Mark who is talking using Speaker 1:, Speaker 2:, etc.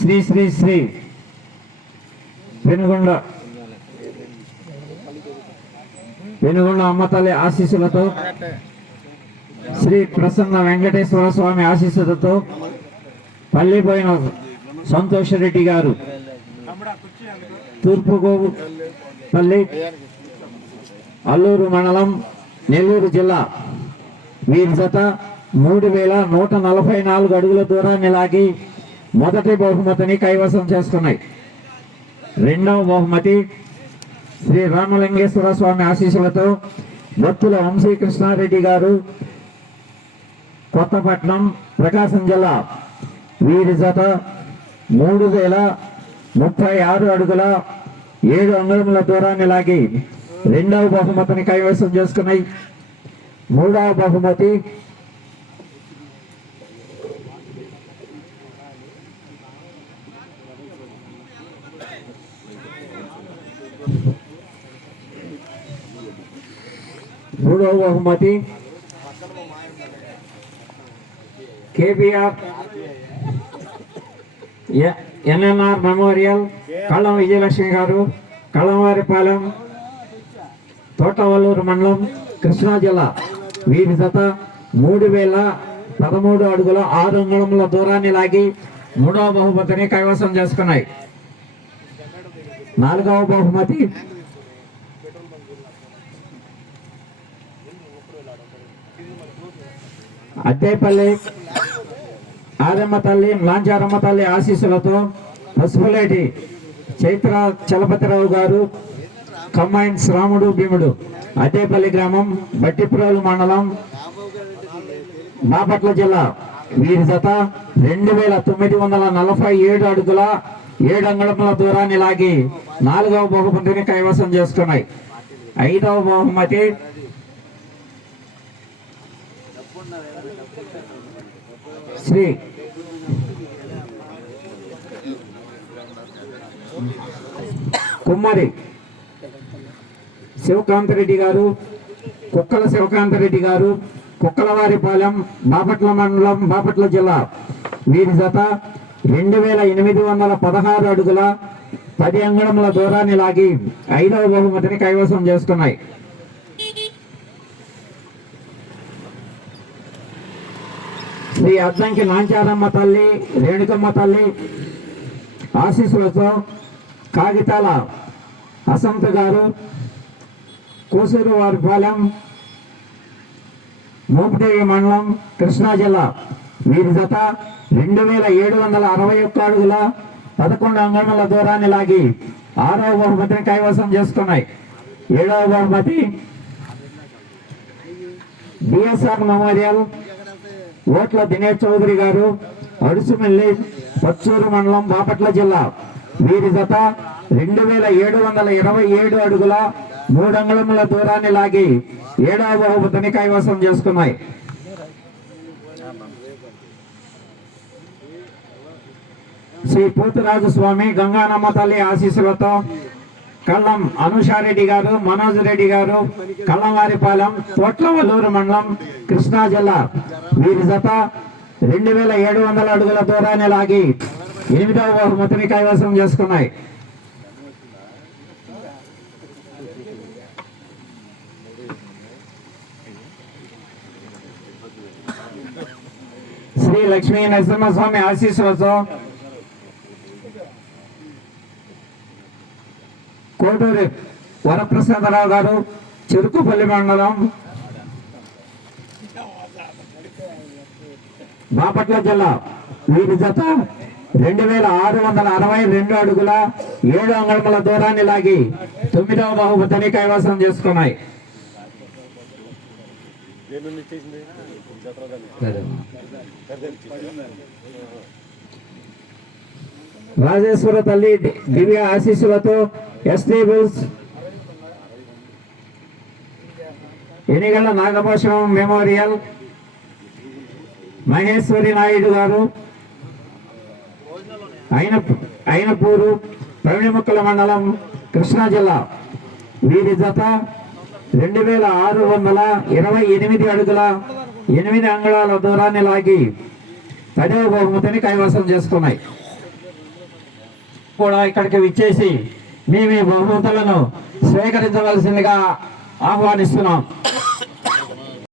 Speaker 1: శ్రీ శ్రీ శ్రీ పెనుగొండ పెనుగొండ అమ్మతల్లి ఆశీస్సులతో శ్రీ ప్రసన్న వెంకటేశ్వర స్వామి ఆశీస్సులతో పల్లిపోయిన సంతోష్ రెడ్డి గారు. తూర్పు పల్లి అల్లూరు మండలం నెల్లూరు జిల్లా. వీరి జత మూడు వేల నూట నలభై నాలుగు అడుగుల దూరాన్ని లాగి మొదటి బహుమతిని కైవసం చేసుకున్నాయి. రెండవ బహుమతి శ్రీ రామలింగేశ్వర స్వామి ఆశీస్సులతో భక్తుల వంశీ కృష్ణారెడ్డి గారు కొత్తపట్నం ప్రకాశం జిల్లా వీరి జత మూడు వేల ముప్పై ఆరు అడుగుల ఏడు అంగుళముల దూరాన్ని లాగి రెండవ బహుమతిని కైవసం చేసుకున్నాయి. మూడవ బహుమతి మూడవ బహుమతి కేబిఆర్ ఎన్ఎన్ఆర్ మెమోరియల్ కళ్ళం విజయలక్ష్మి గారు కళ్ళంవారిపాలెం తోటవల్లూరు మండలం కృష్ణా జిల్లా. వీరి జత మూడు వేల పదమూడు అడుగుల ఆరు అంగుళముల దూరాన్ని లాగి మూడవ బహుమతిని కైవసం చేసుకున్నాయి. నాలుగవ బహుమతి అద్దేపల్లి ఆదమ్మ తల్లి లాంచారమ్మ తల్లి ఆశీస్సులతో పసుపులేటి చైత్ర చలపతిరావు గారు కంబైన్స్ రాముడు భీముడు. అద్దేపల్లి గ్రామం బట్టిప్రోలు మండలం బాపట్ల జిల్లా. వీరి జత రెండు వేల తొమ్మిది వందల నలభై ఏడు అడుగుల ఏడు అంగళముల దూరాన్ని లాగి నాలుగవ బహుమతిని కైవసం చేసుకున్నాయి. ఐదవ బహుమతి శ్రీ. కుమ్మరి. శివకాంతరెడ్డి గారు కుక్కల శివకాంతరెడ్డి గారు కుక్కలవారిపాలెం బాపట్ల మండలం బాపట్ల జిల్లా. వీరి జత రెండు వేల ఎనిమిది వందల పదహారు అడుగుల పది అంగుళముల దూరాన్ని లాగి ఐదవ బహుమతిని కైవసం చేసుకున్నాయి. శ్రీ అద్దంకి నాంచారమ్మ తల్లి రేణుకమ్మ తల్లి ఆశీస్సులతో కాగితాల అసంత గారు కోసూరు వారిపాలెం మోపిదేవి మండలం కృష్ణా జిల్లా. వీరి జత రెండు వేల ఏడు వందల అరవై ఒక్క అడుగుల పదకొండు అంగణముల దూరాన్ని లాగి ఆరవ బహుమతిని కైవసం చేసుకున్నాయి. ఏడవ బహుమతి బిఎస్ఆర్ మెమోరియల్ ఓట్ల దినేష్ చౌదరి గారు అడుసుమిల్లి పచ్చూరు మండలం బాపట్ల జిల్లా. వీరి జత రెండు వేల ఏడు వందల ఇరవై ఏడు అడుగుల మూడు అంగుళముల దూరాన్ని లాగి ఏడవ తని కైవసం చేసుకున్నాయి. శ్రీ పోతురాజు స్వామి గంగానమ్మ తల్లి ఆశీస్సులతో కళ్ళం అనుషారెడ్డి గారు మనోజ్ రెడ్డి గారు కళ్ళవారిపాలెం తోట్లవల్లూరు మండలం కృష్ణా జిల్లా. వీరి జత రెండు వేల ఏడు వందల అడుగుల దూరాన్ని లాగి ఎనిమిదవ బహుమతిని కైవసం చేసుకున్నాయి. శ్రీ లక్ష్మీ నరసింహస్వామి ఆశీస్సులతో కోటూరి వరప్రసాదరావు గారు చెరుకుపల్లి మండలం బాపట్ల జిల్లా. వీరి జత రెండు వేల ఆరు వందల అరవై రెండు అడుగుల ఏడు అంగళముల దూరాన్ని లాగి తొమ్మిదవ బహుమతిని కైవసం చేసుకున్నాయి. రాజేశ్వర తల్లి దివ్య ఆశీస్సులతో ఎస్టీ బిల్స్ ఎనిగళ్ళ నాగభూషణం మెమోరియల్ మహేశ్వరి నాయుడు గారు. అయిన అయినపూరు ప్రవీణముక్కల మండలం కృష్ణా జిల్లా. వీరి జత రెండు వేల ఆరు వందల ఇరవై ఎనిమిది అడుగుల ఎనిమిది అంగుళాల దూరాన్ని లాగి తదే బహుమతిని కైవసం చేసుకున్నాయి. కూడా ఇక్కడికి విచ్చేసి మీ మీ బహుమతులను స్వీకరించవలసిందిగా ఆహ్వానిస్తున్నాం.